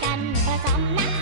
干巴桑ป